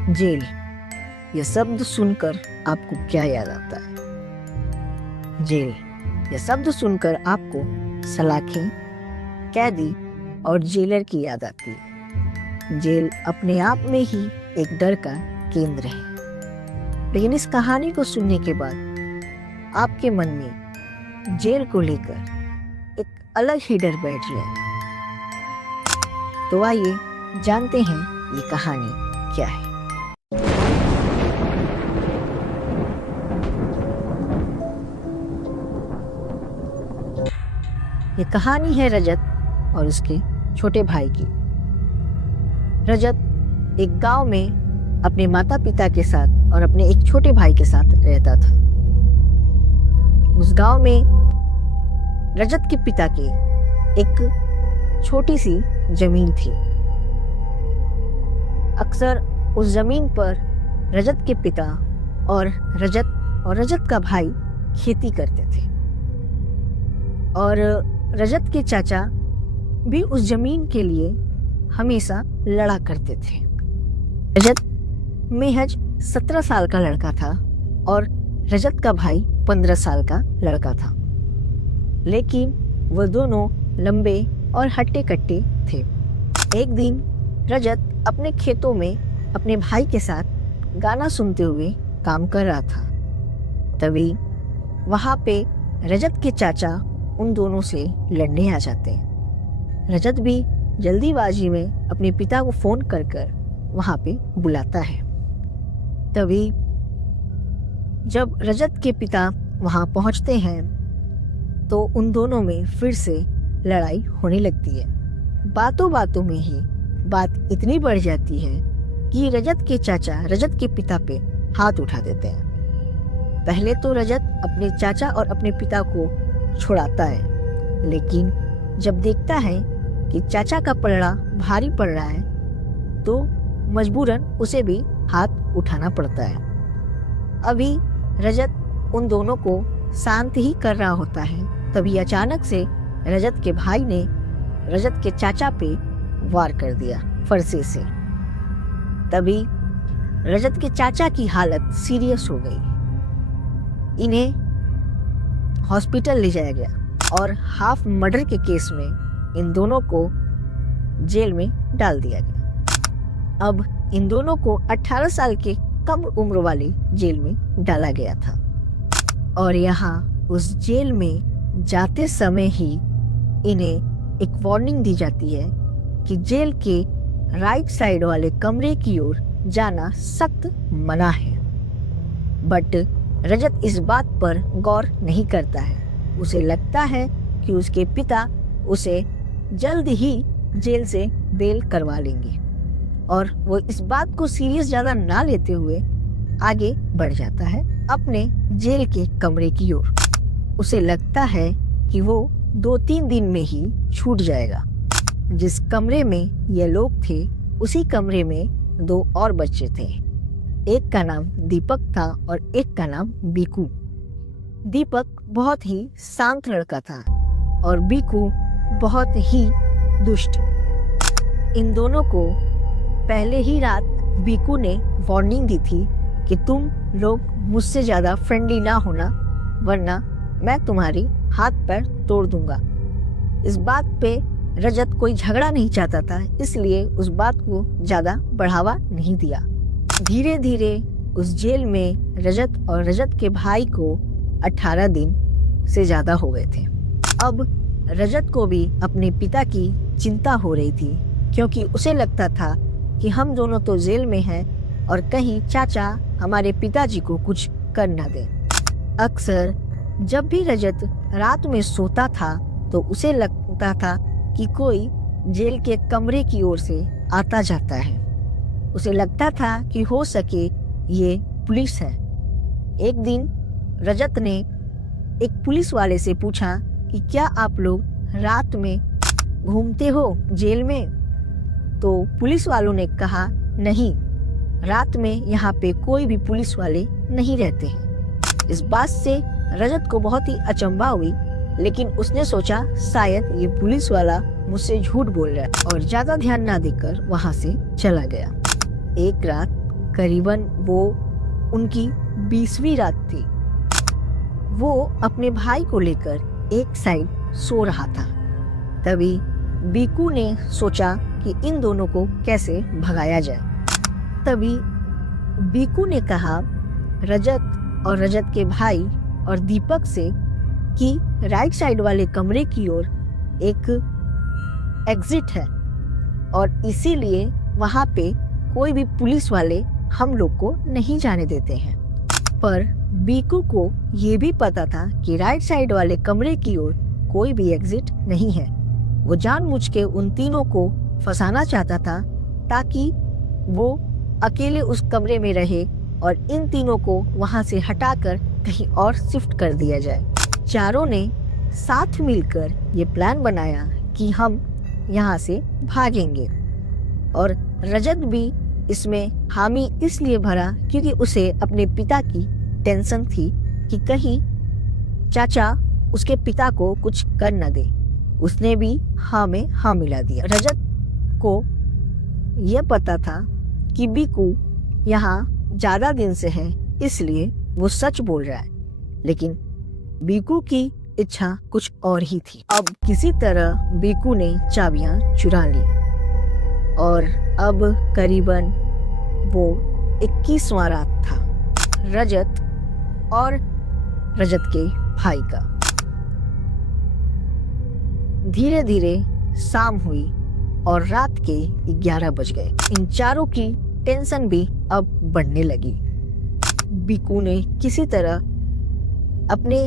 Jail, यह शब्द सुनकर आपको क्या याद आता है? जेल, यह शब्द सुनकर आपको सलाखें, कैदी और जेलर की याद आती है। जेल अपने आप में ही एक डर का केंद्र है, लेकिन इस कहानी को सुनने के बाद आपके मन में जेल को लेकर एक अलग ही डर बैठ जाएगा। तो आइए जानते हैं ये कहानी क्या है। ये कहानी है रजत और उसके छोटे भाई की। रजत एक गांव में अपने माता पिता के साथ और अपने एक छोटे भाई के साथ रहता था। उस गांव में रजत के पिता की एक छोटी सी जमीन थी। अक्सर उस जमीन पर रजत के पिता और रजत का भाई खेती करते थे और रजत के चाचा भी उस जमीन के लिए हमेशा लड़ा करते थे। रजत महज 17 साल का लड़का था और रजत का भाई 15 साल का लड़का था, लेकिन वह दोनों लंबे और हट्टे कट्टे थे। एक दिन रजत अपने खेतों में अपने भाई के साथ गाना सुनते हुए काम कर रहा था। तभी वहां पे रजत के चाचा उन दोनों से लड़ने आ जाते हैं। रजत भी जल्दीबाजी में अपने पिता को फोन कर वहां पे बुलाता है। तभी जब रजत के पिता वहां पहुंचते हैं तो उन दोनों में फिर से लड़ाई होने लगती है। बातों बातों में ही बात इतनी बढ़ जाती है कि रजत के चाचा रजत के पिता पे हाथ उठा देते हैं। पहले तो रजत अपने चाचा और अपने पिता को छुड़ाता है, लेकिन जब देखता है कि चाचा का पलड़ा भारी पड़ रहा है तो मजबूरन उसे भी हाथ उठाना पड़ता है। अभी रजत उन दोनों को शांत ही कर रहा होता है, तभी अचानक से रजत के भाई ने रजत के चाचा पे वार कर दिया फरसे से। तभी रजत के चाचा की हालत सीरियस हो गई। इन्हें हॉस्पिटल ले जाया गया और हाफ मर्डर के केस में इन दोनों को जेल में डाल दिया गया। अब इन दोनों को 18 साल के कम उम्र वाली जेल में डाला गया था और यहाँ उस जेल में जाते समय ही इन्हें एक वार्निंग दी जाती है कि जेल के राइट साइड वाले कमरे की ओर जाना सख्त मना है। बट रजत इस बात पर गौर नहीं करता है। उसे लगता है कि उसके पिता उसे जल्द ही जेल से बेल करवा लेंगे और वो इस बात को सीरियस ज़्यादा ना लेते हुए आगे बढ़ जाता है अपने जेल के कमरे की ओर। उसे लगता है कि वो 2-3 दिन में ही छूट जाएगा। जिस कमरे में ये लोग थे उसी कमरे में 2 और बच्चे थे। एक का नाम दीपक था और एक का नाम बीकू। दीपक बहुत ही शांत लड़का था और बीकू बहुत ही दुष्ट। इन दोनों को पहले ही रात बीकू ने वार्निंग दी थी कि तुम लोग मुझसे ज़्यादा फ्रेंडली ना होना, वरना मैं तुम्हारी हाथ पैर तोड़ दूंगा। इस बात पे रजत कोई झगड़ा नहीं चाहता था, इसलिए उस बात को ज़्यादा बढ़ावा नहीं दिया। धीरे धीरे उस जेल में रजत और रजत के भाई को 18 दिन से ज़्यादा हो गए थे। अब रजत को भी अपने पिता की चिंता हो रही थी, क्योंकि उसे लगता था कि हम दोनों तो जेल में हैं और कहीं चाचा हमारे पिताजी को कुछ कर ना दे। अक्सर जब भी रजत रात में सोता था तो उसे लगता था कि कोई जेल के कमरे की ओर से आता जाता है। उसे लगता था कि हो सके ये पुलिस है। एक दिन रजत ने एक पुलिस वाले से पूछा कि क्या आप लोग रात में घूमते हो जेल में? तो पुलिस वालों ने कहा नहीं, रात में यहाँ पे कोई भी पुलिस वाले नहीं रहते हैं। इस बात से रजत को बहुत ही अचंभा हुई, लेकिन उसने सोचा शायद ये पुलिस वाला मुझसे झूठ बोल रहा है और ज्यादा ध्यान ना देकर वहां से चला गया। एक रात करीबन वो उनकी 20वीं रात थी। वो अपने भाई को लेकर एक साइड सो रहा था। तभी बीकू ने सोचा कि इन दोनों को कैसे भगाया जाए। तभी बीकू ने कहा रजत और रजत के भाई और दीपक से कि राइट साइड वाले कमरे की ओर एक एग्जिट है और इसीलिए वहां पे कोई भी पुलिस वाले हम लोग को नहीं जाने देते हैं। पर बीकू को ये भी पता था कि राइट साइड वाले कमरे की ओर कोई भी एग्जिट नहीं है। वो जानबूझ के उन तीनों को फंसाना चाहता था ताकि वो अकेले उस कमरे में रहे और इन तीनों को वहां से हटाकर कहीं और शिफ्ट कर दिया जाए। चारों ने साथ मिलकर ये प्लान बनाया कि हम यहाँ से भागेंगे और रजत भी इसमें हामी इसलिए भरा क्योंकि उसे अपने पिता की टेंशन थी कि कहीं चाचा उसके पिता को कुछ कर न दे। उसने भी हाँ में हाँ मिला दिया। रजत को यह पता था कि बीकू यहाँ ज्यादा दिन से है इसलिए वो सच बोल रहा है, लेकिन बीकू की इच्छा कुछ और ही थी। अब किसी तरह बीकू ने चाबियां चुरा ली और अब करीबन वो 21वां रात था रजत और रजत के भाई का। धीरे धीरे शाम हुई और रात के 11 बज गए। इन चारों की टेंशन भी अब बढ़ने लगी। बीकू ने किसी तरह अपने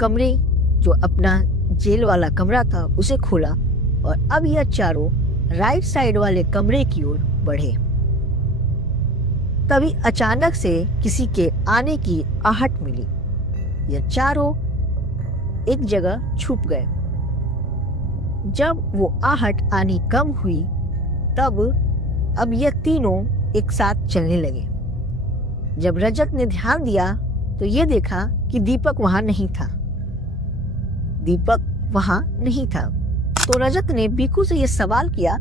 कमरे जो अपना जेल वाला कमरा था उसे खोला और अब यह चारों राइट साइड वाले कमरे की ओर बढ़े। तभी अचानक से किसी के आने की आहट मिली। यह चारों एक जगह छुप गए। जब वो आहट आनी कम हुई तब अब ये तीनों एक साथ चलने लगे। जब रजत ने ध्यान दिया तो ये देखा कि दीपक वहां नहीं था। दीपक वहां नहीं था तो रजत ने बीकू से ये सवाल किया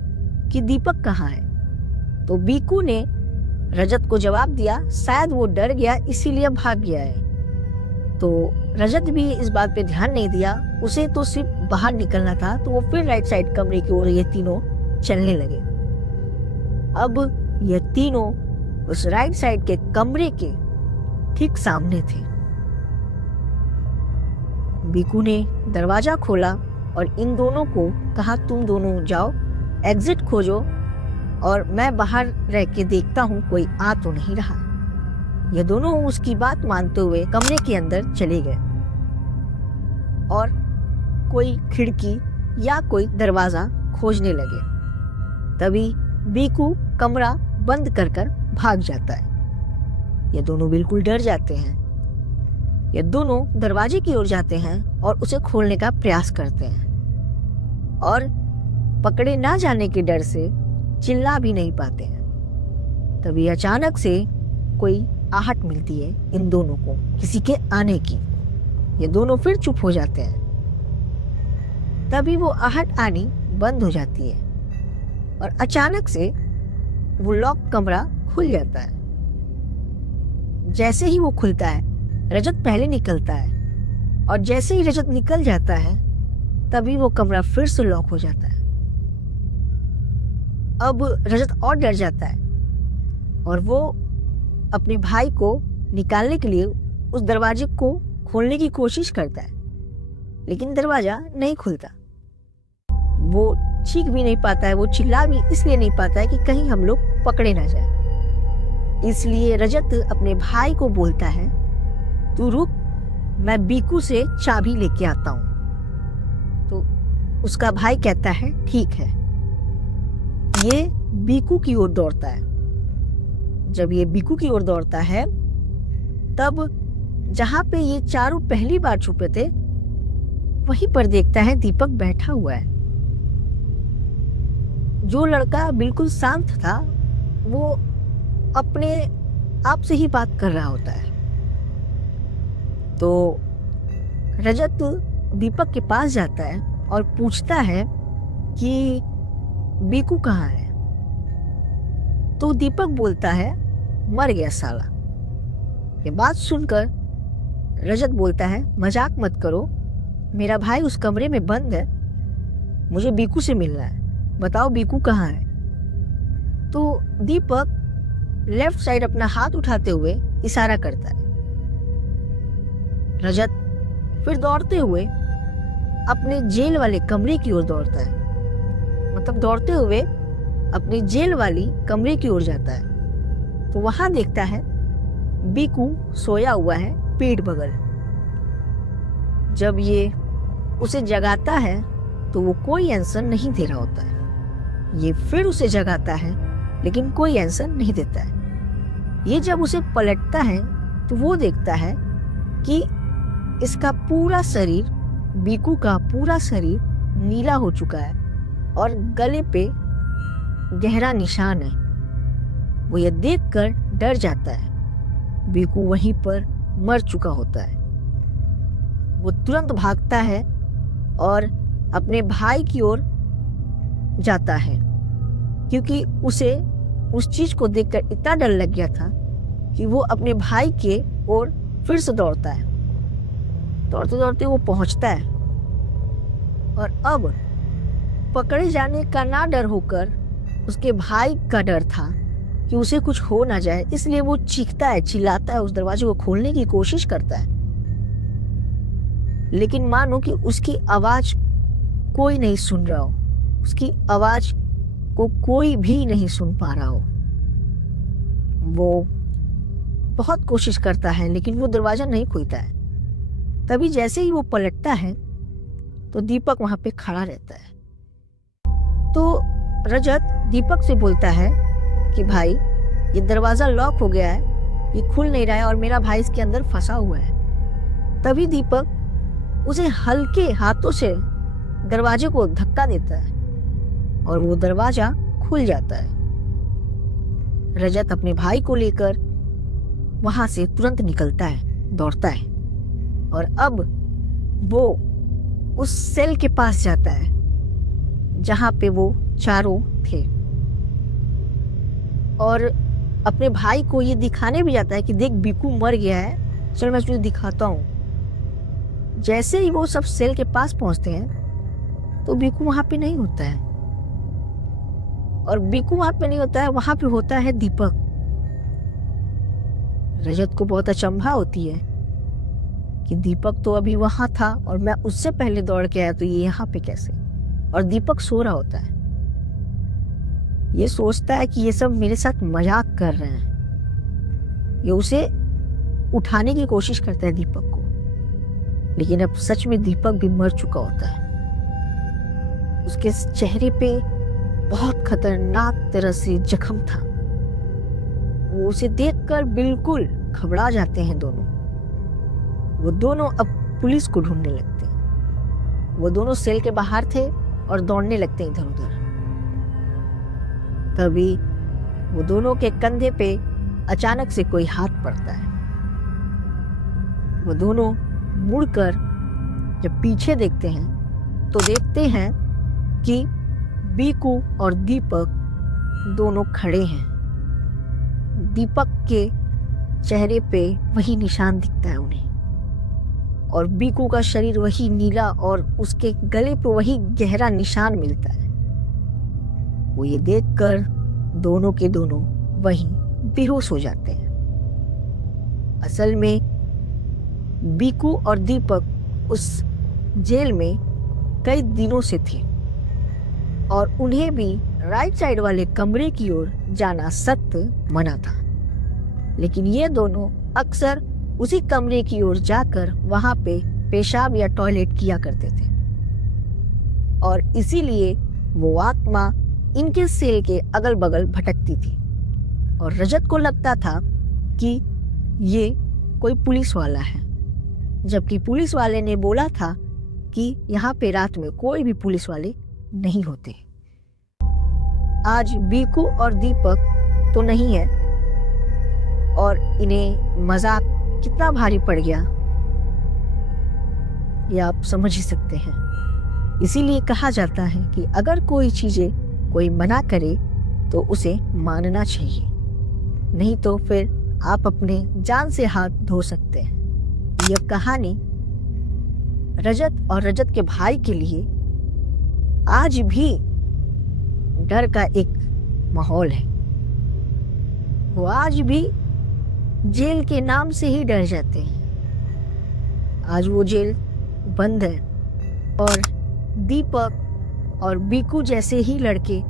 कि दीपक कहाँ है। तो बीकू ने रजत को जवाब दिया शायद वो डर गया इसीलिए भाग गया है। तो रजत भी इस बात पे ध्यान नहीं दिया, उसे तो सिर्फ बाहर निकलना था। तो वो फिर राइट साइड कमरे की ओर ये तीनों चलने लगे। अब ये तीनों उस राइट साइड के कमरे के ठीक सामने थे। बीकू ने दरवाजा खोला और इन दोनों को कहा तुम दोनों जाओ एग्जिट खोजो और मैं बाहर रह के देखता हूँ कोई आ तो नहीं रहा। ये दोनों उसकी बात मानते हुए कमरे के अंदर चले गए और कोई खिड़की या कोई दरवाजा खोजने लगे। तभी बीकू कमरा बंद कर भाग जाता है। ये दोनों बिल्कुल डर जाते हैं। ये दोनों दरवाजे की ओर जाते हैं और उसे खोलने का प्रयास करते हैं और पकड़े ना जाने के डर से चिल्ला भी नहीं पाते हैं। तभी अचानक से कोई आहट मिलती है इन दोनों को किसी के आने की। ये दोनों फिर चुप हो जाते हैं। तभी वो आहट आनी बंद हो जाती है और अचानक से वो लॉक कमरा खुल जाता है। जैसे ही वो खुलता है रजत पहले निकलता है और जैसे ही रजत निकल जाता है तभी वो कमरा फिर से लॉक हो जाता है। अब रजत और डर जाता है और वो अपने भाई को निकालने के लिए उस दरवाजे को खोलने की कोशिश करता है, लेकिन दरवाजा नहीं खुलता। वो चीख भी नहीं पाता है, वो चिल्ला भी इसलिए नहीं पाता है कि कहीं हम लोग पकड़े ना जाए। इसलिए रजत अपने भाई को बोलता है तू रुक, मैं बीकू से चाबी लेके आता हूँ। तो उसका भाई कहता है ठीक है। ये बीकू की ओर दौड़ता है। जब ये बीकू की ओर दौड़ता है तब जहां पे ये चारों पहली बार छुपे थे वहीं पर देखता है दीपक बैठा हुआ है। जो लड़का बिल्कुल शांत था वो अपने आप से ही बात कर रहा होता है। तो रजत दीपक के पास जाता है और पूछता है कि बीकू कहाँ है। तो दीपक बोलता है मर गया साला। ये बात सुनकर रजत बोलता है, मजाक मत करो, मेरा भाई उस कमरे में बंद है, मुझे बीकू से मिलना है, बताओ बीकू कहाँ है। तो दीपक लेफ्ट साइड अपना हाथ उठाते हुए इशारा करता है। रजत फिर दौड़ते हुए अपने जेल वाले कमरे की ओर दौड़ता है, मतलब दौड़ते हुए अपनी जेल वाली कमरे की ओर जाता है। तो वहां देखता है बीकू सोया हुआ है पीठ बगल। जब ये उसे जगाता है तो वो कोई आंसर नहीं दे रहा होता है। ये फिर उसे जगाता है लेकिन कोई आंसर नहीं देता है। ये जब उसे पलटता है तो वो देखता है कि इसका पूरा शरीर, बीकू का पूरा शरीर नीला हो चुका है और गले पे गहरा निशान है। वो ये देखकर डर जाता है, बीकू वहीं पर मर चुका होता है। वो तुरंत भागता है और अपने भाई की ओर जाता है, क्योंकि उसे उस चीज को देखकर इतना डर लग गया था कि वो अपने भाई के ओर फिर से दौड़ता है। दौड़ते दौड़ते वो पहुंचता है और अब पकड़े जाने का ना डर होकर उसके भाई का डर था कि उसे कुछ हो ना जाए, इसलिए वो चीखता है, चिल्लाता है, उस दरवाजे को खोलने की कोशिश करता है। लेकिन मानो कि उसकी आवाज कोई नहीं सुन रहा हो, उसकी आवाज को कोई भी नहीं सुन पा रहा हो। वो बहुत कोशिश करता है लेकिन वो दरवाजा नहीं खुलता है। तभी जैसे ही वो पलटता है तो दीपक वहां पे खड़ा रहता है। तो रजत दीपक से बोलता है कि भाई ये दरवाजा लॉक हो गया है, ये खुल नहीं रहा है और मेरा भाई इसके अंदर फंसा हुआ है। तभी दीपक उसे हल्के हाथों से दरवाजे को धक्का देता है और वो दरवाजा खुल जाता है। रजत अपने भाई को लेकर वहां से तुरंत निकलता है, दौड़ता है और अब वो उस सेल के पास जाता है जहां पे वो चारों थे और अपने भाई को ये दिखाने भी जाता है कि देख बीकू मर गया है, चल मैं तुझे दिखाता हूं। जैसे ही वो सब सेल के पास पहुंचते हैं तो बीकू वहां पे नहीं होता है और बीकू वहां पे नहीं होता है, वहां पे होता है दीपक। रजत को बहुत अचंभा होती है कि दीपक तो अभी वहां था और मैं उससे पहले दौड़ के आया, तो ये यहाँ पे कैसे। और दीपक सो रहा होता है। ये सोचता है कि ये सब मेरे साथ मजाक कर रहे हैं। ये उसे उठाने की कोशिश करता है दीपक को, लेकिन अब सच में दीपक भी मर चुका होता है। उसके चेहरे पे बहुत खतरनाक तरह से जख्म था। वो उसे देखकर बिल्कुल घबरा जाते हैं दोनों। वो दोनों अब पुलिस को ढूंढने लगते हैं। वो दोनों सेल के बाहर थे और दौड़ने लगते हैं इधर उधर। तभी वो दोनों के कंधे पे अचानक से कोई हाथ पड़ता है। वो दोनों मुड़कर जब पीछे देखते हैं तो देखते हैं कि बीकू और दीपक दोनों खड़े हैं। दीपक के चेहरे पे वही निशान दिखता है उन्हें और बीकू का शरीर वही नीला और उसके गले पे वही गहरा निशान मिलता है। वो ये देखकर दोनों के दोनों वहीं बेहोश हो जाते हैं। असल में बीकू और दीपक उस जेल में कई दिनों से थे और उन्हें भी राइट साइड वाले कमरे की ओर जाना सख्त मना था, लेकिन ये दोनों अक्सर उसी कमरे की ओर जाकर वहां पे पेशाब या टॉयलेट किया करते थे और इसीलिए वो आत्मा इनके सेल के अगल बगल भटकती थी। और रजत को लगता था कि ये कोई पुलिस वाला है, जबकि पुलिस वाले ने बोला था कि यहाँ पे रात में कोई भी पुलिस वाले नहीं होते। आज बीकू और दीपक तो नहीं है और इन्हें मजाक कितना भारी पड़ गया ये आप समझ ही सकते हैं। इसीलिए कहा जाता है कि अगर कोई चीजें कोई मना करे तो उसे मानना चाहिए। नहीं तो फिर आप अपने जान से हाथ धो सकते हैं। यह कहानी रजत और रजत के भाई के लिए आज भी डर का एक माहौल है। वो आज भी जेल के नाम से ही डर जाते हैं। आज वो जेल बंद है और दीपक और बीकू जैसे ही लड़के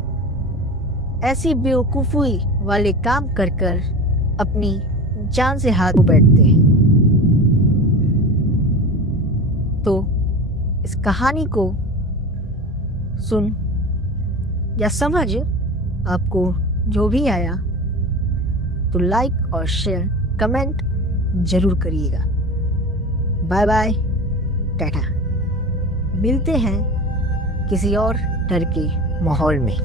ऐसी बेवकूफ़ी वाले काम कर कर अपनी जान से हाथ धो बैठते हैं। तो इस कहानी को सुन या समझ आपको जो भी आया तो लाइक और शेयर कमेंट जरूर करिएगा। बाय बाय, टाटा। मिलते हैं किसी और डर के माहौल में।